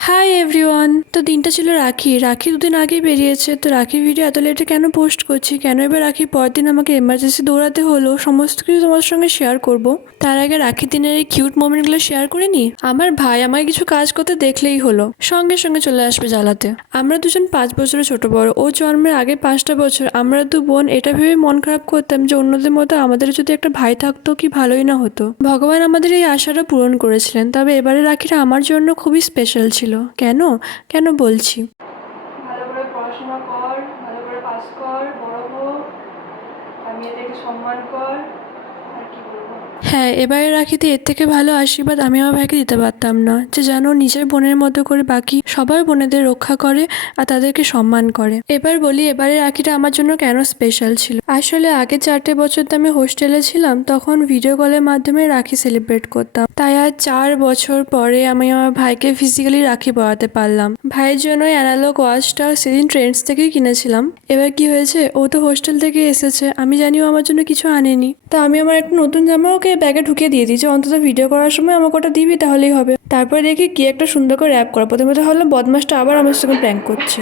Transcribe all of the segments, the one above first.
Hi everyone তো দিনটা ছিল রাখি। রাখি দুদিন আগেই বেরিয়েছে। তো রাখি ভিডিও এত লেটে কেন পোস্ট করছি? কেন এবার রাখি পরের দিন আমাকে এমার্জেন্সি দৌড়াতে হলো? সমস্ত কিছু তোমার সঙ্গে শেয়ার করব। তার আগে রাখি দিনের এই কিউট মোমেন্টগুলো শেয়ার করে নি? আমার ভাই আমাকে কিছু কাজ করতে দেখলেই হলো। সঙ্গে সঙ্গে চলে আসবে জ্বালাতে। আমরা দুজন পাঁচ বছরের ছোট বড়। ও জন্মের আগে পাঁচটা বছর। আমরা দু বোন। এটা ভেবে মন খারাপ করতাম যে অন্যদের মতো আমাদের যদি একটা ভাই থাকতো কি ভালোই না হতো। ভগবান আমাদের এই আশাটা পূরণ করেছিলেন। তবে এবারে রাখিটা আমার জন্য খুবই স্পেশাল ছিল। কেন? কেন বলছি? ভালো করে পড়াশোনা কর, ভালো করে পাস কর, বড় হো। আমি এদেরকে সম্মান কর। হ্যাঁ এবারে রাখিতে এর থেকে ভালো আশীর্বাদ আমি আমার ভাইকে দিতে পারতাম না। যে যেন নিজের বোনের মতো করে বাকি সবার বোনেদের রক্ষা করে আর তাদেরকে সম্মান করে। এবার বলি, এবারে রাখিটা আমার জন্য কেন স্পেশাল ছিল? আসলে আগে চারটে বছর তো আমি হোস্টেলে ছিলাম, তখন ভিডিও কলের মাধ্যমে রাখি সেলিব্রেট করতাম। তাই আর চার বছর পরে আমি আমার ভাইকে ফিজিক্যালি রাখি পরাতে পারলাম। ভাইয়ের জন্য অ্যানালগ ওয়াচটা সেদিন ট্রেন্ডস থেকেই কিনেছিলাম। এবার কি হয়েছে? ও তো হোস্টেল থেকে এসেছে, আমি জানিও আমার জন্য কিছু আনেনি। তা আমি আমার একটা নতুন জামা ওকে ব্যাগে ঢুকিয়ে দিয়ে দিয়েছি। অন্তত ভিডিও করার সময় আমাকে ওটা দিবি তাহলেই হবে। তারপরে দেখি কি একটা সুন্দর করে র্যাপ করা। প্রথমে তো হলো বদমাসটা আবার আমার সঙ্গে প্র্যাঙ্ক করছে।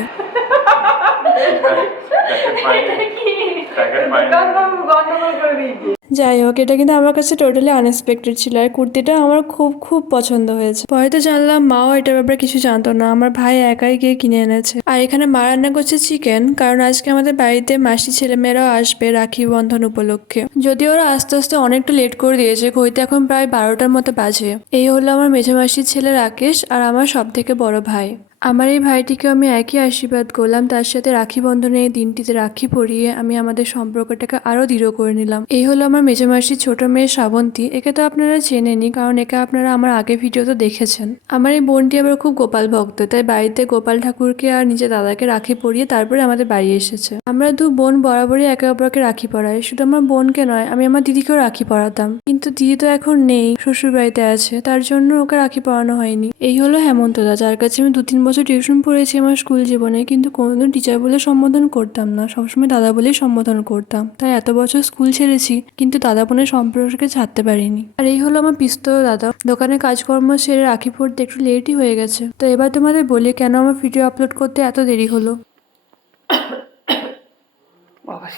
যাই হোক, এটা কিন্তু আমার কাছে টোটালি আনএক্সপেক্টেড ছিল। আর কুর্তিটা আমার খুব খুব পছন্দ হয়েছে। পরে তো জানলাম, মাও এটার ব্যাপারে কিছু জানতো না। আমার ভাই একাই গিয়ে কিনে এনেছে। আর এখানে মা রান্না করছে চিকেন কারণ আজকে আমাদের বাড়িতে মাসি ছেলেমেয়েরাও আসবে রাখি বন্ধন উপলক্ষে। যদি ওরা আস্তে আস্তে অনেকটা লেট করে দিয়েছে, ঘড়িতে এখন প্রায় বারোটার মতো বাজে। এই হলো আমার মেঝে মাসির ছেলে রাকেশ আর আমার সব থেকে বড় ভাই। আমার এই ভাইটিকে আমি একই আশীর্বাদ করলাম, তার সাথে রাখি বন্ধনের এই দিনটিতে রাখি পরিয়ে আমি আমাদের সম্পর্কটাকে আরও দৃঢ় করে নিলাম। এই হলো আমার মেজে মাসির ছোট মেয়ে শ্রাবন্তী। একে তো আপনারা চেনেনি কারণ একে আপনারা আমার আগে ভিডিওতে দেখেছেন। আমার এই বোনটি আবার খুব গোপাল ভক্ত, তাই বাড়িতে গোপাল ঠাকুরকে আর নিজের দাদাকে রাখি পরিয়ে তারপরে আমাদের বাড়ি এসেছে। আমরা দু বোন বরাবরই একে অপরকে রাখি পরাই, শুধু আমার বোনকে নয়, আমি আমার দিদিকেও রাখি পরাতাম। কিন্তু দিদি তো এখন নেই শ্বশুর বাড়িতে আছে, তার জন্য ওকে রাখি পরানো হয়নি। এই হলো হেমন্তদা, যার কাছে আমি দু তিন বছর টিউশন পড়েছি আমার স্কুল জীবনে, কিন্তু কোনোদিন টিচার বলে সম্বোধন করতাম না। সবসময় দাদা বলেই সম্বোধন করতাম। তাই এত বছর স্কুল ছেড়েছি, কিন্তু দাদা বোনের সম্পর্ককে ছাড়তে পারিনি। আর এই হলো আমার পিস্তল দাদা। দোকানে কাজকর্ম সেরে রাখি পড়তে একটু লেটই হয়ে গেছে। তো এবার তোমাদের বলি, কেন আমার ভিডিও আপলোড করতে এত দেরি হলো? বাবা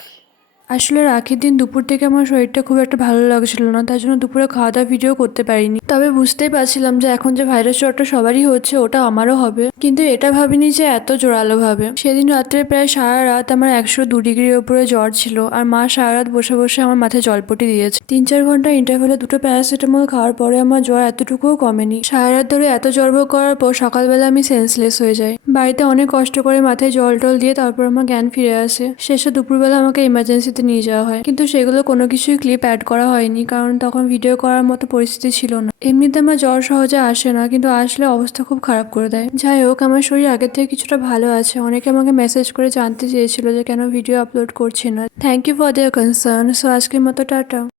আসলে রাখির দিন দুপুর থেকে আমার শরীরটা খুব একটা ভালো লাগছিল না, তার জন্য দুপুরে খাওয়া দাওয়া ভিডিও করতে পারিনি। তবে বুঝতেই পারছিলাম যে এখন যে ভাইরাস জ্বরটা সবারই হচ্ছে, ওটা আমারও হবে। কিন্তু এটা ভাবিনি যে এত জোরালো ভাবে। সেদিন রাত্রে প্রায় সারা রাত আমার একশো দু ডিগ্রির উপরে জ্বর ছিল, আর মা সারা রাত বসে বসে আমার মাথায় জলপটি দিয়েছে। তিন চার ঘণ্টা ইন্টারভেলে দুটো প্যারাসিটামল খাওয়ার পরে আমার জ্বর এতটুকুও কমেনি। সারা রাত ধরে এত জ্বরভোগ করার পর সকালবেলা আমি সেন্সলেস হয়ে যাই। বাড়িতে অনেক কষ্ট করে মাথায় জল টল দিয়ে তারপর আমার জ্ঞান ফিরে আসে। শেষে দুপুরবেলা আমাকে ইমার্জেন্সিতে নিয়ে যাওয়া হয়। কিন্তু সেগুলো কোনো কিছুই ক্লিপ অ্যাড করা হয়নি, কারণ তখন ভিডিও করার মতো পরিস্থিতি ছিল না। এমনিতে আমার জ্বর সহজে আসে না, কিন্তু আসলে অবস্থা খুব খারাপ করে দেয়। যাই হোক, আমার শরীর আগের থেকে কিছুটা ভালো আছে। অনেকে আমাকে মেসেজ করে জানতে চেয়েছিল যে কেন ভিডিও আপলোড করছি না। Thank you for their concern so আজকের মতো, টাটা।